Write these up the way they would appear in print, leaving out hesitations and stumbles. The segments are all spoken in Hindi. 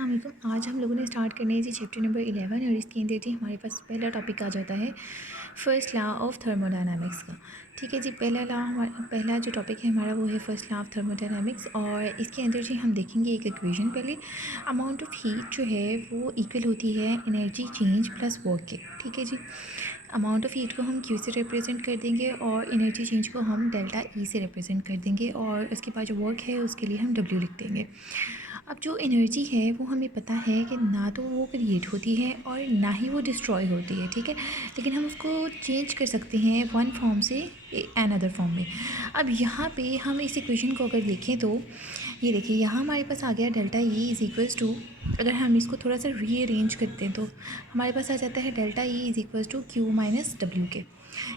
अस्सलाम वालेकुम। आज हम लोगों ने स्टार्ट करने है जी चैप्टर नंबर 11 और इसके अंदर जी हमारे पास पहला टॉपिक आ जाता है फर्स्ट लॉ ऑफ थर्मोडायनामिक्स का। ठीक है जी, पहला जो टॉपिक है हमारा वो है फर्स्ट लॉ ऑफ थर्मोडायनामिक्स। और इसके अंदर जी हम देखेंगे एक इक्वेशन। पहले अमाउंट ऑफ हीट जो है वो इक्वल होती है एनर्जी चेंज प्लस वर्क के। ठीक है जी, अमाउंट ऑफ हीट को हम क्यू से रिप्रेजेंट कर देंगे और एनर्जी चेंज को हम डेल्टा ई से रिप्रेजेंट कर देंगे और उसके बाद जो वर्क है उसके लिए हम डब्ल्यू लिख देंगे। अब जो एनर्जी है वो हमें पता है कि ना तो वो क्रिएट होती है और ना ही वो डिस्ट्रॉय होती है। ठीक है, लेकिन हम उसको चेंज कर सकते हैं वन फॉर्म से अनदर फॉर्म में। अब यहाँ पे हम इस इक्वेशन को अगर देखें तो ये देखिए, यहाँ हमारे पास आ गया delta E is equals to, अगर हम इसको थोड़ा सा रीअरेंज करते हैं तो हमारे पास आ जाता है delta E is equals to Q minus W के।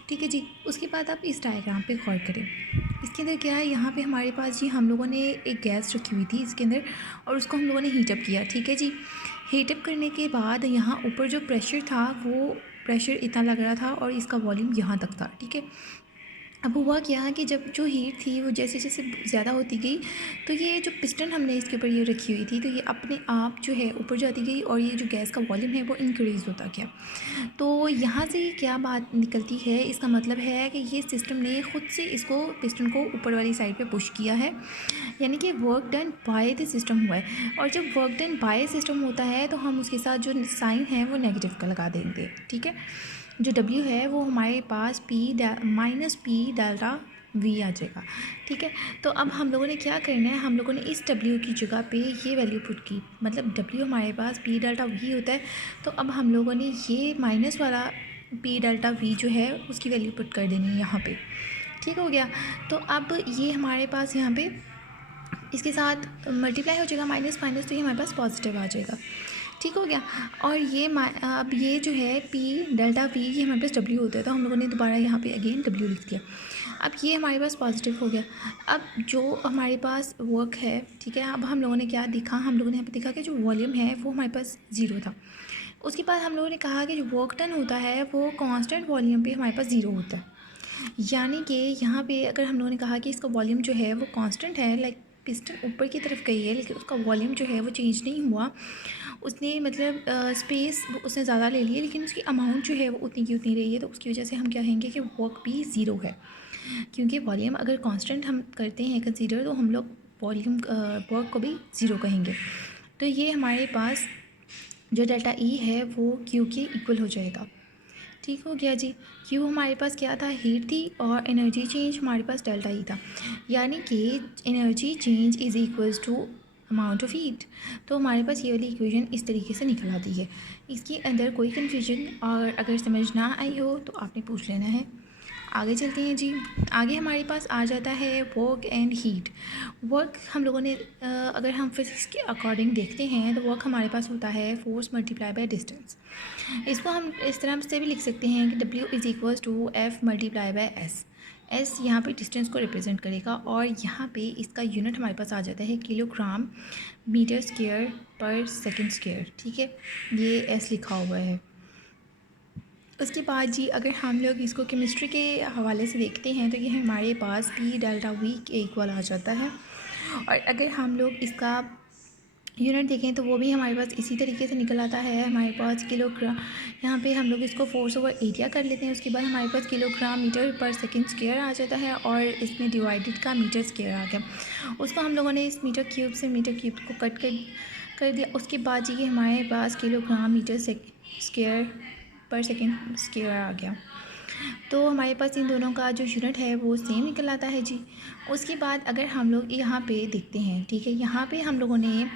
ठीक है जी, उसके बाद आप इस डायग्राम पे गौर करें। इसके अंदर क्या है, यहाँ पे हमारे पास जी हम लोगों ने एक गैस रखी हुई थी इसके अंदर और उसको हम लोगों ने हीटअप किया। ठीक है जी, हीटअप करने के बाद यहाँ ऊपर जो प्रेशर था वो प्रेशर इतना लग रहा था और इसका वॉल्यूम यहाँ तक था। ठीक है, अब हुआ क्या कि जब जो हीट थी वो जैसे जैसे ज़्यादा होती गई तो ये जो पिस्टन हमने इसके ऊपर ये रखी हुई थी तो ये अपने आप जो है ऊपर जाती गई और ये जो गैस का वॉल्यूम है वो इंक्रीज़ होता गया। तो यहाँ से क्या बात निकलती है, इसका मतलब है कि ये सिस्टम ने ख़ुद से इसको पिस्टन को ऊपर वाली साइड पे पुश किया है, यानी कि work done by the system हुआ है। और जब वर्क डन बाय सिस्टम होता है तो हम उसके साथ जो साइन है वो नेगेटिव का लगा देंगे। ठीक है, जो W है वो हमारे पास माइनस पी डेल्टा V आ जाएगा। ठीक है, तो अब हम लोगों ने क्या करना है, हम लोगों ने इस W की जगह पे ये वैल्यू पुट की, मतलब W हमारे पास P डेल्टा V होता है, तो अब हम लोगों ने ये माइनस वाला P डेल्टा V जो है उसकी वैल्यू पुट कर देनी है यहाँ पे। ठीक हो गया, तो अब ये हमारे पास यहाँ पे इसके साथ मल्टीप्लाई हो जाएगा माइनस माइनस, तो ये हमारे पास पॉजिटिव आ जाएगा। ठीक हो गया, और ये अब ये जो है P डेल्टा V ये हमारे पास W होता है, तो हम लोगों ने दोबारा यहाँ पे अगेन W लिख दिया। अब ये हमारे पास पॉजिटिव हो गया। अब जो हमारे पास वर्क है, ठीक है, अब हम लोगों ने क्या देखा, हम लोगों ने यहाँ पे देखा कि जो वॉल्यूम है वो हमारे पास ज़ीरो था। उसके बाद हम लोगों ने कहा कि जो वर्क डन होता है वो कांस्टेंट वॉल्यूम पे हमारे पास ज़ीरो होता है, यानी कि यहाँ पे अगर हम लोगों ने कहा कि इसका वॉल्यूम जो है वो कांस्टेंट है, लाइक पिस्टन ऊपर की तरफ गई है लेकिन उसका वॉल्यूम जो है वो चेंज नहीं हुआ, उसने मतलब स्पेस उसने ज़्यादा ले ली है लेकिन उसकी अमाउंट जो है वो उतनी की उतनी रही है, तो उसकी वजह से हम क्या कहेंगे कि वर्क भी ज़ीरो है। क्योंकि वॉल्यूम अगर कांस्टेंट हम करते हैं कंसीडर, तो हम लोग वॉल्यूम वर्क को भी ज़ीरो कहेंगे। तो ये हमारे पास जो डेल्टा ई है वो क्यू के इक्वल हो जाएगा। ठीक हो गया जी, क्यू हमारे पास क्या था, हीट थी, और एनर्जी चेंज हमारे पास डेल्टा ई था, यानी कि energy change is equals to amount of heat. तो हमारे पास ये वाली इक्वेशन इस तरीके से निकल आती है। इसके अंदर कोई कन्फ्यूजन और अगर समझ ना आई हो तो आपने पूछ लेना है। आगे चलते हैं जी, आगे हमारे पास आ जाता है वर्क एंड हीट। वर्क हम लोगों ने अगर हम फिजिक्स के अकॉर्डिंग देखते हैं तो वर्क हमारे पास होता है फोर्स मल्टीप्लाई बाय डिस्टेंस। इसको हम इस तरह से भी लिख सकते हैं कि W is equals to F multiply by S. S यहाँ पे डिस्टेंस को रिप्रेजेंट करेगा और यहाँ पे इसका यूनिट हमारे पास आ जाता है किलोग्राम मीटर स्क्वायर पर सेकंड स्क्वायर। ठीक है, ये एस लिखा हुआ है। उसके बाद जी अगर हम लोग इसको केमिस्ट्री के हवाले से देखते हैं तो ये हमारे पास P डेल्टा V के इक्वल आ जाता है। और अगर हम लोग इसका यूनिट देखें तो वो भी हमारे पास इसी तरीके से निकल आता है। हमारे पास किलोग्राम, यहाँ पे हम लोग इसको फोर्स ओवर एरिया कर लेते हैं, उसके बाद हमारे पास किलोग्राम मीटर पर सेकंड स्क्वायर आ जाता है और इसमें डिवाइडेड का मीटर स्क्वायर आ गया। उसको हम लोगों ने इस मीटर क्यूब से मीटर क्यूब को कट कर दिया। उसके बाद जी हमारे पास किलोग्राम मीटर स्क्वायर पर सेकंड स्क्वायर आ गया। तो हमारे पास इन दोनों का जो यूनिट है वो सेम निकल आता है जी। उसके बाद अगर हम लोग यहाँ पे देखते हैं, ठीक है, यहाँ पे हम लोगों ने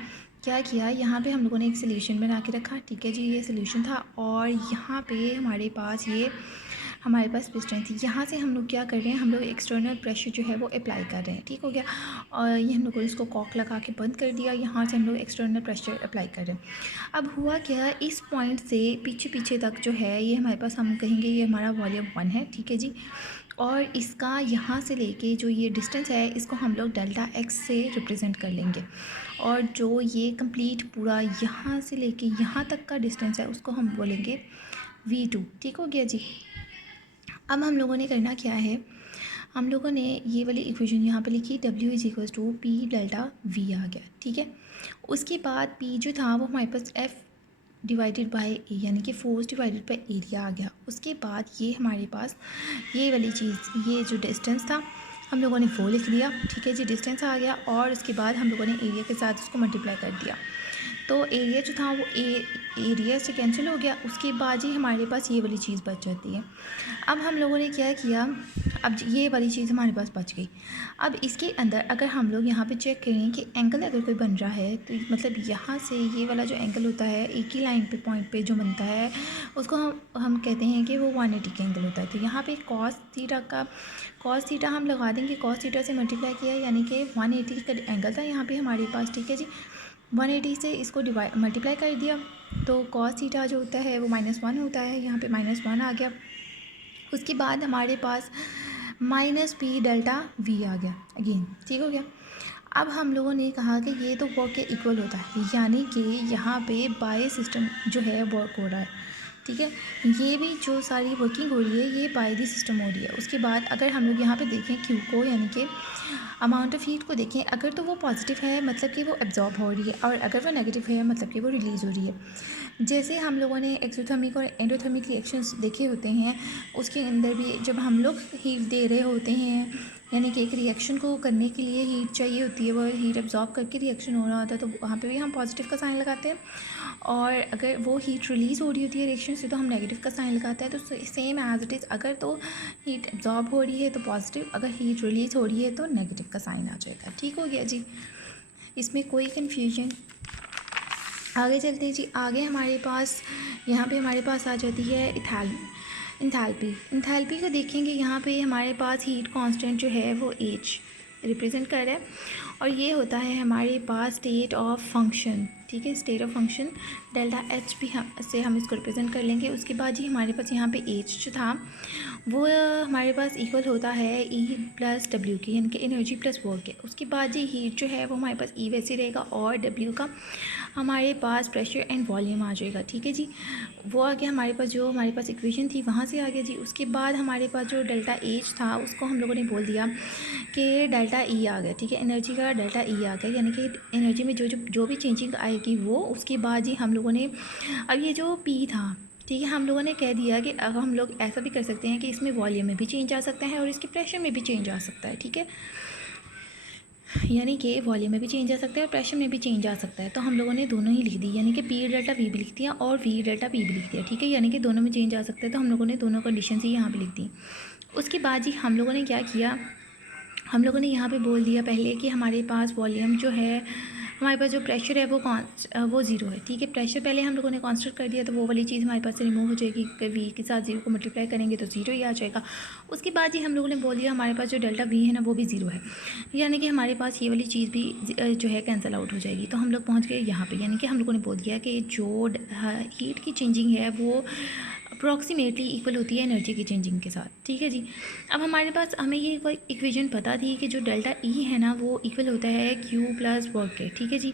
क्या किया, यहाँ पे हम लोगों ने एक सोल्यूशन बना के रखा। ठीक है जी, ये सोल्यूशन था और यहाँ पे हमारे पास पिस्टन थी। यहाँ से हम लोग क्या कर रहे हैं, हम लोग एक्सटर्नल प्रेशर जो है वो अप्लाई कर रहे हैं। ठीक हो गया, और ये हम लोग को इसको कॉक लगा के बंद कर दिया। यहाँ से हम लोग एक्सटर्नल प्रेशर अप्लाई कर रहे हैं। अब हुआ क्या, इस पॉइंट से पीछे पीछे तक जो है ये हमारे पास, हम कहेंगे ये हमारा वॉल्यूम 1 है। ठीक है जी, और इसका यहाँ से लेके जो ये डिस्टेंस है इसको हम लोग डेल्टा एक्स से रिप्रेजेंट कर लेंगे, और जो ये कंप्लीट पूरा यहाँ से लेके यहाँ तक का डिस्टेंस है उसको हम बोलेंगे V2। ठीक हो गया जी। अब हम लोगों ने करना क्या है, हम लोगों ने ये वाली इक्वेशन यहाँ पे लिखी, W is equal to P delta V आ गया, ठीक है। उसके बाद P जो था वो हमारे पास F डिवाइडेड बाय ए, यानी कि फोर्स डिवाइडेड बाय एरिया आ गया। उसके बाद ये हमारे पास ये वाली चीज़, ये जो डिस्टेंस था हम लोगों ने वो लिख दिया, ठीक है जी, डिस्टेंस आ गया। और उसके बाद हम लोगों ने एरिया के साथ उसको मल्टीप्लाई कर दिया, तो एरिया जो था वो एरिया से कैंसिल हो गया। उसके बाद ही हमारे पास ये वाली चीज़ बच जाती है। अब हम लोगों ने क्या किया, अब ये वाली चीज़ हमारे पास बच गई। अब इसके अंदर अगर हम लोग यहाँ पे चेक करें कि एंगल अगर कोई बन रहा है, तो मतलब यहाँ से ये वाला जो एंगल होता है एक ही लाइन पे पॉइंट पे जो बनता है उसको हम कहते हैं कि वो 180 का एंगल होता है। तो यहाँ पे कॉस थीटा हम लगा देंगे, कॉस थीटा से मल्टीप्लाई किया, यानी कि 180 का एंगल था यहाँ पे हमारे पास, ठीक है जी। 180 से इसको मल्टीप्लाई कर दिया, तो कॉस थीटा जो होता है वो -1 होता है, यहाँ पे -1 आ गया। उसके बाद हमारे पास -p डेल्टा वी आ गया अगेन, ठीक हो गया। अब हम लोगों ने कहा कि ये तो वर्क के इक्वल होता है, यानी कि यहाँ पे बाय सिस्टम जो है वर्क हो रहा है, ठीक है। ये भी जो सारी वर्किंग हो रही है ये बाय द सिस्टम हो रही है। उसके बाद अगर हम लोग यहाँ पे देखें क्यू को, यानी कि अमाउंट ऑफ हीट को देखें, अगर तो वो पॉजिटिव है मतलब कि वो एब्जॉर्ब हो रही है, और अगर वो नेगेटिव है मतलब कि वो रिलीज़ हो रही है। जैसे हम लोगों ने एक्सोथर्मिक और एंडोथर्मिक रिएक्शंस देखे होते हैं, उसके अंदर भी जब हम लोग हीट दे रहे होते हैं, यानी कि एक रिएक्शन को करने के लिए हीट चाहिए होती है, वो हीट एब्जॉर्ब करके रिएक्शन हो रहा होता है, तो वहाँ पे भी हम पॉजिटिव का साइन लगाते हैं। और अगर वो हीट रिलीज़ हो रही होती है रिएक्शन से, तो हम नेगेटिव का साइन लगाते हैं। तो सेम एज इट इज़, अगर तो हीट एब्जॉर्ब हो रही है तो पॉजिटिव, अगर हीट रिलीज़ हो रही है तो नेगेटिव का साइन आ जाएगा, ठीक हो गया जी। इसमें कोई कन्फ्यूजन? आगे चलते हैं जी। आगे हमारे पास यहाँ पे हमारे पास आ जाती है इंथैल्पी को देखेंगे। यहाँ पे हमारे पास हीट कांस्टेंट जो है वो H रिप्रेजेंट कर रहा है, और ये होता है हमारे पास स्टेट ऑफ फंक्शन, ठीक है। State of function delta H भी हम इसको रिप्रेजेंट कर लेंगे। उसके बाद जी हमारे पास यहाँ पे H जो था वो हमारे पास इक्वल होता है E प्लस W की, यानी कि एनर्जी प्लस वर्क के। उसके बाद जी हीट जो है वो हमारे पास E वैसे रहेगा, और W का हमारे पास प्रेशर एंड वॉल्यूम आ जाएगा, ठीक है जी। वो आ गया हमारे पास, जो हमारे पास इक्वेशन थी वहाँ से आ गया जी। उसके बाद हमारे पास जो डेल्टा H था उसको हम लोगों ने बोल दिया कि डेल्टा E आ गया, ठीक है। एनर्जी का डेल्टा E आ गया, यानी कि एनर्जी में जो भी चेंजिंग आएगी वो। उसके बाद जी हम लोगों ने अब ये जो P था, ठीक है, हम लोगों ने कह दिया कि अब हम लोग ऐसा भी कर सकते हैं कि इसमें वॉल्यूम में भी चेंज आ सकता है और इसके प्रेशर में भी चेंज आ सकता है, ठीक है। यानी कि वॉल्यूम में भी चेंज आ सकता है और प्रेशर में भी चेंज आ सकता है। तो हम लोगों ने दोनों ही लिख दी, यानी कि P डेल्टा V भी लिख दिया और V डेल्टा P भी लिख दिया, ठीक है। यानी कि दोनों में चेंज आ सकता है, तो हम लोगों ने दोनों कंडीशन ही यहाँ पे लिख दी। उसके बाद जी हम लोगों ने क्या किया, हम लोगों ने यहाँ पे बोल दिया पहले कि हमारे पास वॉल्यूम जो है, हमारे पास जो प्रेशर है वो ज़ीरो है, ठीक है। प्रेशर पहले हम लोगों ने कांस्टेंट कर दिया, तो वो वाली चीज़ हमारे पास से रिमूव हो जाएगी। V के साथ ज़ीरो को मल्टीप्लाई करेंगे तो ज़ीरो ही आ जाएगा। उसके बाद ही हम लोगों ने बोल दिया हमारे पास जो डेल्टा V है ना वो भी ज़ीरो है, यानी कि हमारे पास ये वाली चीज़ भी जो है कैंसिल आउट हो जाएगी। तो हम लोग पहुँच गए यहाँ पर, यानी कि हम लोगों ने बोल दिया कि जो हीट की चेंजिंग है वो अप्रॉक्सीमेटली इक्वल होती है एनर्जी की चेंजिंग के साथ, ठीक है जी। अब हमारे पास हमें ये कोई इक्वेशन पता थी कि जो डेल्टा E है ना वो इक्वल होता है Q प्लस वर्क के, ठीक है जी।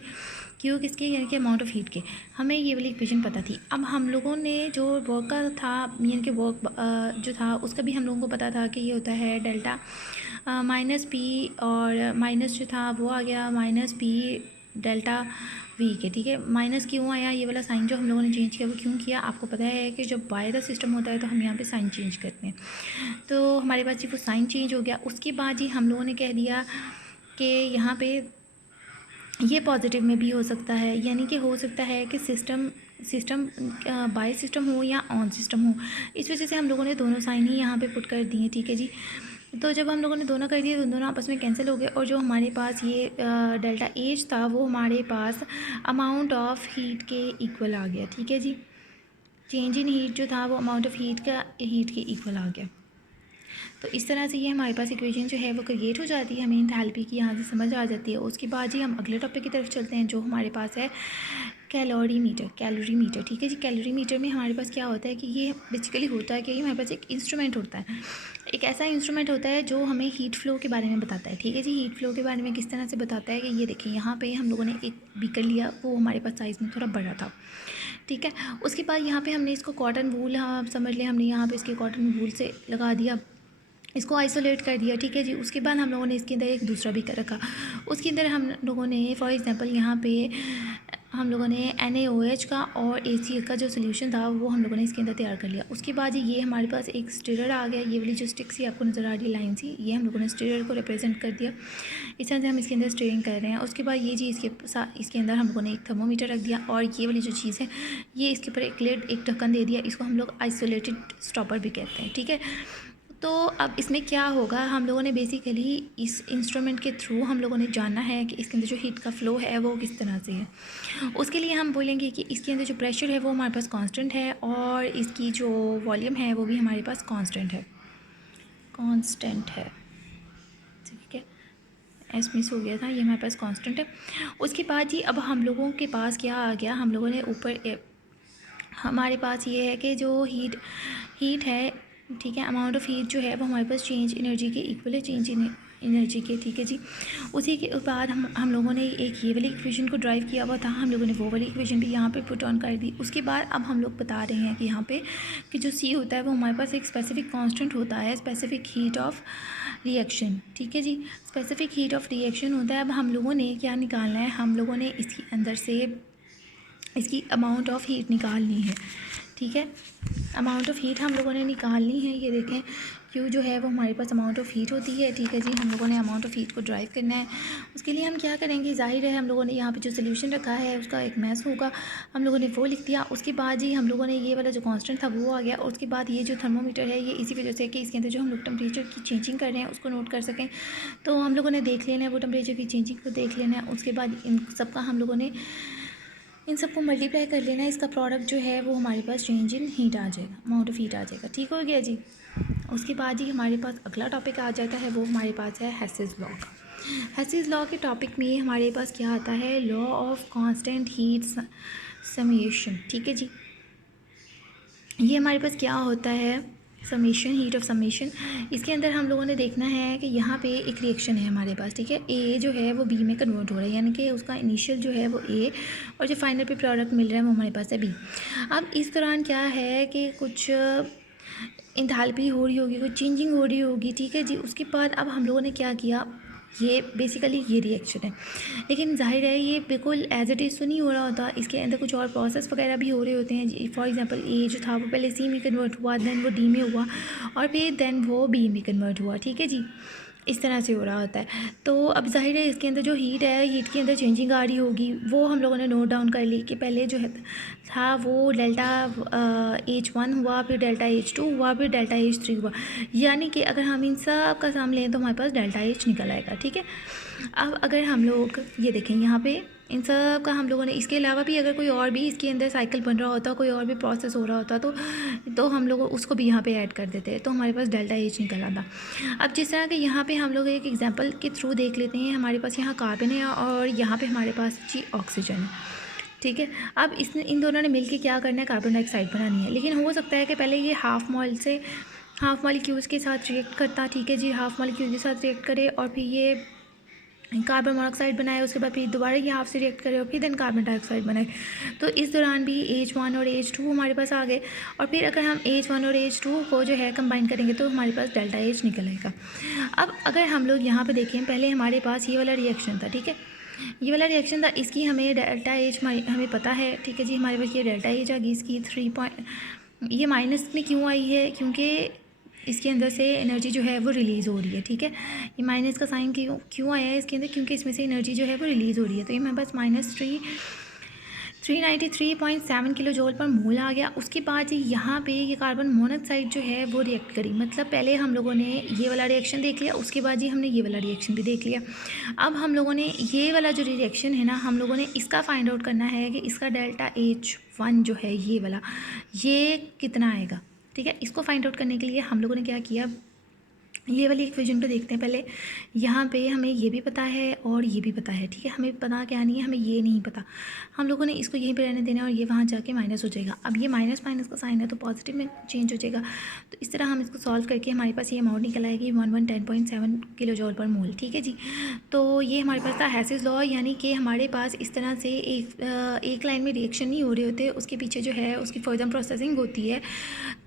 Q किसके, यानी कि अमाउंट ऑफ हीट के, हमें ये वाली इक्वेशन पता थी। अब हम लोगों ने जो वर्क का था, यानी कि वर्क जो था उसका भी हम लोगों को पता था कि ये होता है डेल्टा -P, और माइनस जो था वो आ गया -P डेल्टा V के, ठीक है। माइनस क्यों आया, ये वाला साइन जो हम लोगों ने चेंज किया वो क्यों किया, आपको पता है कि जब बाय द सिस्टम होता है तो हम यहाँ पे साइन चेंज करते हैं। तो हमारे पास जी वो साइन चेंज हो गया। उसके बाद ही हम लोगों ने कह दिया कि यहाँ पे ये पॉजिटिव में भी हो सकता है, यानी कि हो सकता है कि सिस्टम बाय सिस्टम हो या ऑन सिस्टम हो। इस वजह से हम लोगों ने दोनों साइन ही यहाँ पे पुट कर दिए, ठीक है जी। तो जब हम लोगों ने दोनों कर दिए तो दोनों आपस में कैंसिल हो गए, और जो हमारे पास ये डेल्टा H था वो हमारे पास अमाउंट ऑफ हीट के इक्वल आ गया, ठीक है जी। चेंज इन हीट जो था वो अमाउंट ऑफ हीट के इक्वल आ गया। तो इस तरह से ये हमारे पास इक्वेशन जो है वो क्रिएट हो जाती है, हमें इंथैल्पी की यहाँ से समझ आ जाती है। उसके बाद ही हम अगले टॉपिक की तरफ चलते हैं, जो हमारे पास है कैलोरी मीटर, ठीक है जी। कैलोरी मीटर में हमारे पास क्या होता है कि ये बेसिकली होता है कि हमारे पास एक इंस्ट्रूमेंट होता है, एक ऐसा इंस्ट्रूमेंट होता है जो हमें हीट फ्लो के बारे में बताता है, ठीक है जी। हीट फ्लो के बारे में किस तरह से बताता है कि ये देखिए यहाँ पे हम लोगों ने एक बीकर लिया, वो हमारे पास साइज़ में थोड़ा बड़ा था, ठीक है। उसके बाद यहाँ पे हमने इसको कॉटन वूल, हाँ समझ लें, हमने यहाँ पे इसके कॉटन वूल से लगा दिया, इसको आइसोलेट कर दिया, ठीक है जी। उसके बाद हम लोगों ने इसके अंदर एक दूसरा बीकर रखा, उसके अंदर हम लोगों ने फॉर एग्जांपल यहाँ पे हम लोगों ने NaOH का और ACl का जो सोल्यूशन था वो हम लोगों ने इसके अंदर तैयार कर लिया। उसके बाद ये हमारे पास एक स्टिरर आ गया, ये वाली जो स्टिक सी आपको नज़र आ रही है लाइन सी, ये हम लोगों ने स्टिरर को रिप्रेजेंट कर दिया। इस तरह से हम इसके अंदर स्टिरिंग कर रहे हैं। उसके बाद ये जी इसके अंदर हम लोगों ने एक थर्मोमीटर रख दिया और ये वाली जो चीज़ है ये इसके ऊपर एक लिड, एक ढक्कन दे दिया। इसको हम लोग आइसोलेटेड स्टॉपर भी कहते हैं, ठीक है। तो अब इसमें क्या होगा, हम लोगों ने बेसिकली इस इंस्ट्रूमेंट के थ्रू हम लोगों ने जानना है कि इसके अंदर जो हीट का फ़्लो है वो किस तरह से है। उसके लिए हम बोलेंगे कि इसके अंदर जो प्रेशर है वो हमारे पास कांस्टेंट है और इसकी जो वॉल्यूम है वो भी हमारे पास कांस्टेंट है, ठीक है। एस मिस हो गया था, ये हमारे पास कांस्टेंट है। उसके बाद जी अब हम लोगों के पास क्या आ गया, हम लोगों ने ऊपर हमारे पास ये है कि जो हीट है, ठीक है, अमाउंट ऑफ हीट जो है वो हमारे पास चेंज एनर्जी के इक्वल है, चेंज एनर्जी के, ठीक है जी। उसी के बाद हम लोगों ने एक ये वाली इक्वेशन को ड्राइव किया हुआ था, हम लोगों ने वो वाली इक्वेशन भी यहाँ पे पुट ऑन कर दी। उसके बाद अब हम लोग बता रहे हैं कि यहाँ पे कि जो C होता है वो हमारे पास एक स्पेसिफिक कांस्टेंट होता है, स्पेसिफिक हीट ऑफ रिएक्शन, ठीक है जी। स्पेसिफिक हीट ऑफ रिएक्शन होता है। अब हम लोगों ने क्या निकालना है, हम लोगों ने इसके अंदर से इसकी अमाउंट ऑफ हीट निकालनी है, ठीक है। अमाउंट ऑफ हीट हम लोगों ने निकालनी है। ये देखें Q जो है वो हमारे पास अमाउंट ऑफ हीट होती है, ठीक है जी। हम लोगों ने अमाउंट ऑफ हीट को ड्राइव करना है। उसके लिए हम क्या करेंगे, जाहिर है हम लोगों ने यहाँ पे जो सोल्यूशन रखा है उसका एक मैस होगा, हम लोगों ने वो लिख दिया। उसके बाद जी हम लोगों ने ये वाला जो कांस्टेंट था वो आ गया। और उसके बाद ये जो थर्मोमीटर है ये इसी वजह से कि इसके अंदर जो हम लोग टेम्परेचर की चेंजिंग कर रहे हैं उसको नोट कर सकें, तो हम लोगों ने देख लेना है वो टेम्परेचर की चेंजिंग को देख लेना है। उसके बाद इन सबको मल्टीप्लाई कर लेना है, इसका प्रोडक्ट जो है वो हमारे पास चेंज इन हीट आ जाएगा, अमाउंट ऑफ हीट आ जाएगा, ठीक हो गया जी। उसके बाद ही हमारे पास अगला टॉपिक आ जाता है, वो हमारे पास है हेसिस लॉ का। हेसिस लॉ के टॉपिक में हमारे पास क्या आता है, law of constant heat summation, ठीक है जी। ये हमारे पास क्या होता है, समेशन, हीट ऑफ समेशन। इसके अंदर हम लोगों ने देखना है कि यहाँ पे एक रिएक्शन है हमारे पास, ठीक है। ए जो है वो बी में कन्वर्ट हो रहा है, यानी कि उसका इनिशियल जो है वो ए और जो फाइनल पे प्रोडक्ट मिल रहा है वो हमारे पास है बी। अब इस दौरान क्या है कि कुछ इंथैल्पी हो रही होगी, कुछ चेंजिंग हो रही होगी, ठीक है जी। उसके बाद अब हम लोगों ने क्या किया, ये बेसिकली ये रिएक्शन है, लेकिन जाहिर है ये बिल्कुल एज इट इज़ तो नहीं हो रहा होता, इसके अंदर कुछ और प्रोसेस वगैरह भी हो रहे होते हैं। फॉर एग्जांपल ए जो था वो पहले सी में कन्वर्ट हुआ, देन वो डी में हुआ और फिर देन वो बी में कन्वर्ट हुआ, ठीक है जी। इस तरह से हो रहा होता है। तो अब जाहिर है इसके अंदर जो हीट है, हीट के अंदर चेंजिंग आ रही होगी, वो हम लोगों ने नोट डाउन कर ली कि पहले जो है था वो डेल्टा H1 हुआ, फिर डेल्टा H2 हुआ, फिर डेल्टा H3 हुआ। यानी कि अगर हम इन सब का सम लें तो हमारे पास डेल्टा H निकल आएगा, ठीक है। अब अगर हम लोग ये देखें यहाँ पे इन सब का हम लोगों ने, इसके अलावा भी अगर कोई और भी इसके अंदर साइकिल बन रहा होता, कोई और भी प्रोसेस हो रहा होता तो हम लोग उसको भी यहाँ पे ऐड कर देते हैं, तो हमारे पास डेल्टा H निकल आता। अब जिस तरह के यहाँ पे हम लोग एक एग्जांपल के थ्रू देख लेते हैं, हमारे पास यहाँ कार्बन है और यहाँ पे हमारे पास जी ऑक्सीजन है, ठीक है। अब इन दोनों ने मिलकर क्या करना है, कार्बन डाइऑक्साइड बनानी है। लेकिन हो सकता है कि पहले ये हाफ मॉलिक्यूल्स के साथ रिएक्ट करता, ठीक है जी, हाफ मॉलिक्यूल के साथ रिएक्ट करे और फिर ये कार्बन मोनोऑक्साइड बनाए, उसके बाद फिर दोबारा ये हाफ से रिएक्ट करे और फिर देन कार्बन डाइऑक्साइड बनाए। तो इस दौरान भी H1 और H2 हमारे पास आ गए और फिर अगर हम H1 और H2 को जो है कंबाइन करेंगे तो हमारे पास डेल्टा H निकल आएगा। अब अगर हम लोग यहाँ पे देखें, पहले हमारे पास ये वाला रिएक्शन था, ठीक है, ये वाला रिएक्शन था, इसकी हमें डेल्टा H हमें पता है, ठीक है जी। हमारे पास ये डेल्टा H आ गई, इसकी 3 ये माइनस में क्यों आई है, क्योंकि इसके अंदर से एनर्जी जो है वो रिलीज़ हो रही है, ठीक है। ये माइनस का साइन क्यों आया है इसके अंदर, क्योंकि इसमें से एनर्जी जो है वो रिलीज़ हो रही है। तो ये मेरे पास -393.7 किलो जूल पर मोल आ गया। उसके बाद यहाँ पे ये कार्बन मोनोऑक्साइड जो है वो रिएक्ट करी, मतलब पहले हम लोगों ने ये वाला रिएक्शन देख लिया, उसके बाद जी हमने ये वाला रिएक्शन भी देख लिया। अब हम लोगों ने ये वाला जो रिएक्शन है ना, हम लोगों ने इसका फाइंड आउट करना है कि इसका डेल्टा H1 जो है ये वाला, ये कितना आएगा, ठीक है। इसको फाइंड आउट करने के लिए हम लोगों ने क्या किया, ये वाली इक्वेशन पे देखते हैं पहले। यहाँ पे हमें ये भी पता है और ये भी पता है, ठीक है। हमें पता क्या नहीं है, हमें ये नहीं पता, हम लोगों ने इसको यहीं पे रहने देना है और ये वहाँ जाके माइनस हो जाएगा। अब ये माइनस का साइन है तो पॉजिटिव में चेंज हो जाएगा। तो इस तरह हम इसको सॉल्व करके हमारे पास ये अमाउंट निकल आएगी 1110.7 किलो जूल पर मोल, ठीक है जी। तो ये हमारे पास था हेसिस लॉ, यानी कि हमारे पास इस तरह से एक लाइन में रिएक्शन नहीं हो रहे होते, उसके पीछे जो है उसकी फर्दर प्रोसेसिंग होती है।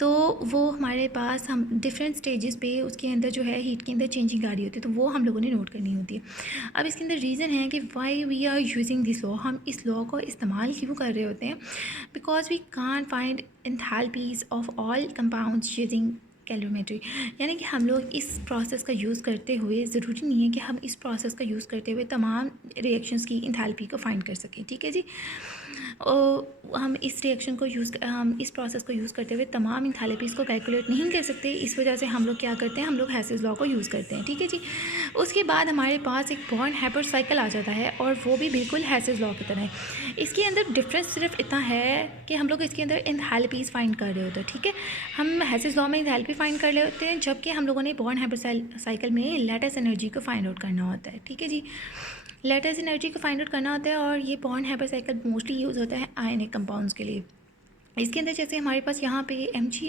तो वो हमारे पास हम डिफरेंट स्टेजेस पे उसके अंदर जो है हीट के अंदर चेंजिंग आ रही होती है, तो वो हम लोगों ने नोट करनी होती है। अब इसके अंदर रीज़न है कि why we are using this law, हम इस लॉ को इस्तेमाल क्यों कर रहे होते हैं, because we can find enthalpies of all compounds using calorimetry. यानी कि हम लोग इस प्रोसेस का यूज़ करते हुए, ज़रूरी नहीं है कि हम इस प्रोसेस का यूज़ करते हुए तमाम रिएक्शंस की इंथैल्पी को फाइंड कर सकें, ठीक है जी। हम इस प्रोसेस को यूज़ करते हुए तमाम इंथैल्पीज़ को कैलकुलेट नहीं कर सकते, इस वजह से हम लोग क्या करते हैं, हम लोग हेसिस लॉ को यूज़ करते हैं, ठीक है जी। उसके बाद हमारे पास एक बॉर्न हैपर साइकिल आ जाता है, और वो भी बिल्कुल हेसिस लॉ की तरह है। इसके अंदर डिफरेंस सिर्फ इतना है कि हम लोग इसके अंदर इंथैल्पीज़ फाइंड कर रहे होते हैं, ठीक है। हम हेसिस लॉ में इंथैल्पी फाइंड कर रहे होते हैं, जबकि हम लोगों ने बॉर्न हैपर साइकिल में लैटिस एनर्जी को फाइंड आउट करना होता है, ठीक है जी। लैटिस एनर्जी को फाइंड आउट करना होता है, और ये बॉर्न हैपर साइकिल मोस्टली यूज़ होता है आयनिक कंपाउंड्स के लिए। इसके अंदर जैसे हमारे पास यहाँ पे Mg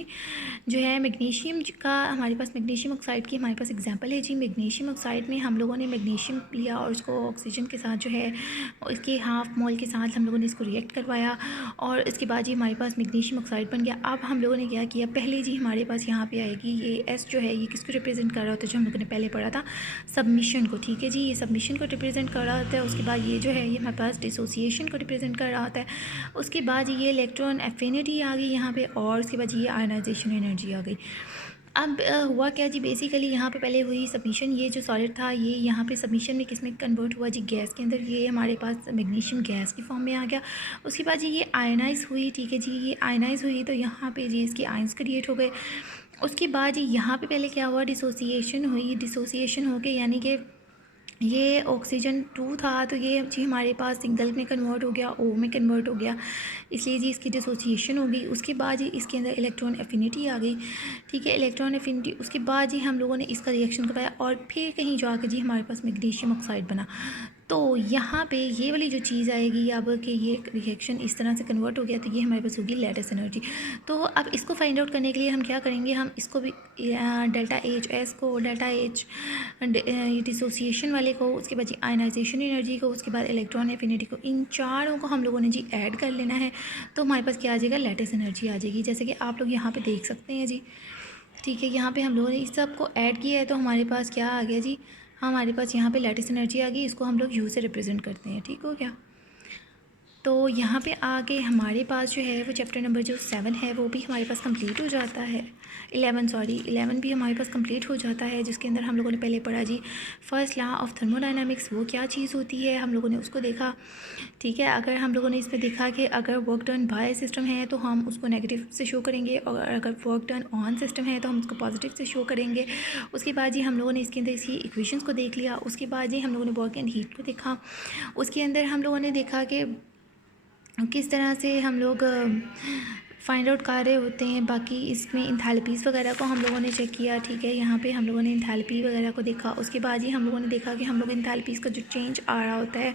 जो है मैग्नीशियम का, हमारे पास मैग्नीशियम ऑक्साइड की हमारे पास एग्जांपल है जी। मैग्नीशियम ऑक्साइड में हम लोगों ने मैग्नीशियम लिया और उसको ऑक्सीजन के साथ जो है इसके हाफ मोल के साथ हम लोगों ने इसको रिएक्ट करवाया, और इसके बाद जी हमारे पास मैग्नीशियम ऑक्साइड बन गया। अब हम लोगों ने क्या किया, पहले जी हमारे पास यहाँ पे आएगी ये S जो है, ये किसको रिप्रेजेंट कर रहा होता है, जो हम लोगों ने पहले पढ़ा था, सबमिशन को, ठीक है जी। ये सबमिशन को रिप्रेजेंट कर रहा होता है। उसके बाद ये जो है, ये हमारे पास डिसोसिएशन को रिप्रेजेंट कर रहा होता है। उसके बाद ये इलेक्ट्रॉन एफिनिटी आ गई यहाँ पे, और उसके बाद ये आयनाइजेशन एनर्जी आ गई। अब हुआ क्या जी, बेसिकली यहाँ पे पहले हुई सबमिशन, ये जो सॉलिड था ये यहाँ पे सबमिशन में किस में कन्वर्ट हुआ जी, गैस के अंदर। ये हमारे पास मैग्नीशियम गैस की फॉर्म में आ गया। उसके बाद जी ये आयनाइज हुई, ठीक है जी। ये आयनाइज हुई तो यहाँ पे जी इसके आयंस क्रिएट हो गए। उसके बाद जी यहाँ पे पहले क्या हुआ, डिसोसिएशन हुई। डिसोसिएशन हो के यानी कि ये ऑक्सीजन 2 था, तो ये जी हमारे पास सिंगल में कन्वर्ट हो गया, O में कन्वर्ट हो गया, इसलिए जी इसकी डिसोसिएशन हो गई। उसके बाद जी इसके अंदर इलेक्ट्रॉन एफिनिटी आ गई, ठीक है, इलेक्ट्रॉन एफिनिटी। उसके बाद जी हम लोगों ने इसका रिएक्शन करवाया, और फिर कहीं जाकर जी हमारे पास मैग्नीशियम ऑक्साइड बना। तो यहाँ पे ये वाली जो चीज़ आएगी अब, कि ये रिएक्शन इस तरह से कन्वर्ट हो गया, तो ये हमारे पास होगी लैटिस एनर्जी। तो अब इसको फाइंड आउट करने के लिए हम क्या करेंगे, हम इसको भी डेल्टा एच एस को, डेल्टा एच डिसोसिएशन वाले को, उसके बाद जी आयनाइजेशन एनर्जी को, उसके बाद इलेक्ट्रॉन एफिनिटी को, इन चारों को हम लोगों ने जी ऐड कर लेना है। तो हमारे पास क्या आ जाएगा, लैटिस एनर्जी आ जाएगी, जैसे कि आप लोग यहाँ पे देख सकते हैं जी, ठीक है। यहाँ पे हम लोगों ने इस सब को ऐड किया है, तो हमारे पास क्या आ गया जी, हमारे पास यहाँ पे लैटिस एनर्जी आ गई। इसको हम लोग U से रिप्रेजेंट करते हैं, ठीक हो गया। तो यहाँ पे आके हमारे पास जो है वो चैप्टर नंबर जो 7 है वो भी हमारे पास कंप्लीट हो जाता है। 11 भी हमारे पास कंप्लीट हो जाता है, जिसके अंदर हम लोगों ने पहले पढ़ा जी फर्स्ट लॉ ऑफ थर्मोडायनामिक्स, वो क्या चीज़ होती है, हम लोगों ने उसको देखा, ठीक है। अगर हम लोगों ने इसमें देखा कि अगर वर्क डन बाय सिस्टम है तो हम उसको नेगेटिव से शो करेंगे, और अगर वर्क डन ऑन सिस्टम है तो हम उसको पॉजिटिव से शो करेंगे। उसके बाद जी हम लोगों ने इसके अंदर इसकी इक्वेशंस को देख लिया। उसके बाद जी हम लोगों ने वर्क एंड हीट को देखा। उसके अंदर हम लोगों ने देखा कि किस तरह से हम लोग फाइंड आउट कर रहे होते हैं। बाकी इसमें इंथैल्पीज़ वगैरह को हम लोगों ने चेक किया, ठीक है। यहाँ पे हम लोगों ने इंथैल्पी वगैरह को देखा। उसके बाद ही हम लोगों ने देखा कि हम लोग इंथैल्पीज़ का जो चेंज आ रहा होता है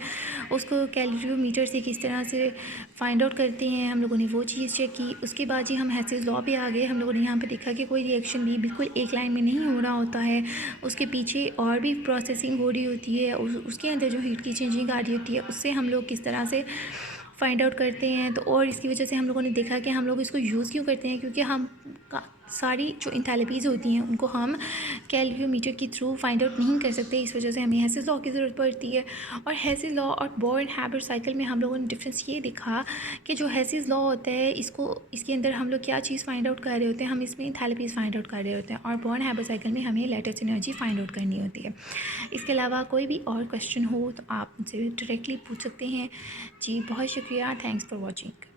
उसको कैलोरीमीटर से किस तरह से फाइंड आउट करते हैं, हम लोगों ने वो चीज़ चेक की। उसके बाद ही हम हेसिस लॉ पे आ गए। हम लोगों ने यहाँ पर देखा कि कोई रिएक्शन भी बिल्कुल एक लाइन में नहीं हो रहा होता है, उसके पीछे और भी प्रोसेसिंग हो रही होती है, उसके अंदर जो हीट की चेंजिंग आ रही होती है उससे हम लोग किस तरह से फाइंड आउट करते हैं। तो और इसकी वजह से हम लोगों ने देखा कि हम लोग इसको यूज़ क्यों करते हैं, क्योंकि हम सारी जो इंथैल्पीज़ होती हैं उनको हम कैलोरीमीटर के थ्रू फाइंड आउट नहीं कर सकते, इस वजह से हमें हेसिस लॉ की ज़रूरत पड़ती है। और हेसिस लॉ और बॉर्न हैबर साइकिल में हम लोगों ने डिफरेंस ये देखा कि जो हेसिस लॉ होता है इसके अंदर हम लोग क्या चीज़ फाइंड आउट कर रहे होते हैं, हम इसमें इंथैल्पीज़ फाइंड आउट कर रहे होते हैं, और बॉर्न हैबर साइकिल में हमें लैटिस एनर्जी फाइंड आउट करनी होती है। इसके अलावा कोई भी और क्वेश्चन हो तो आप मुझसे डायरेक्टली पूछ सकते हैं जी। बहुत शुक्रिया, थैंक्स फॉर वॉचिंग।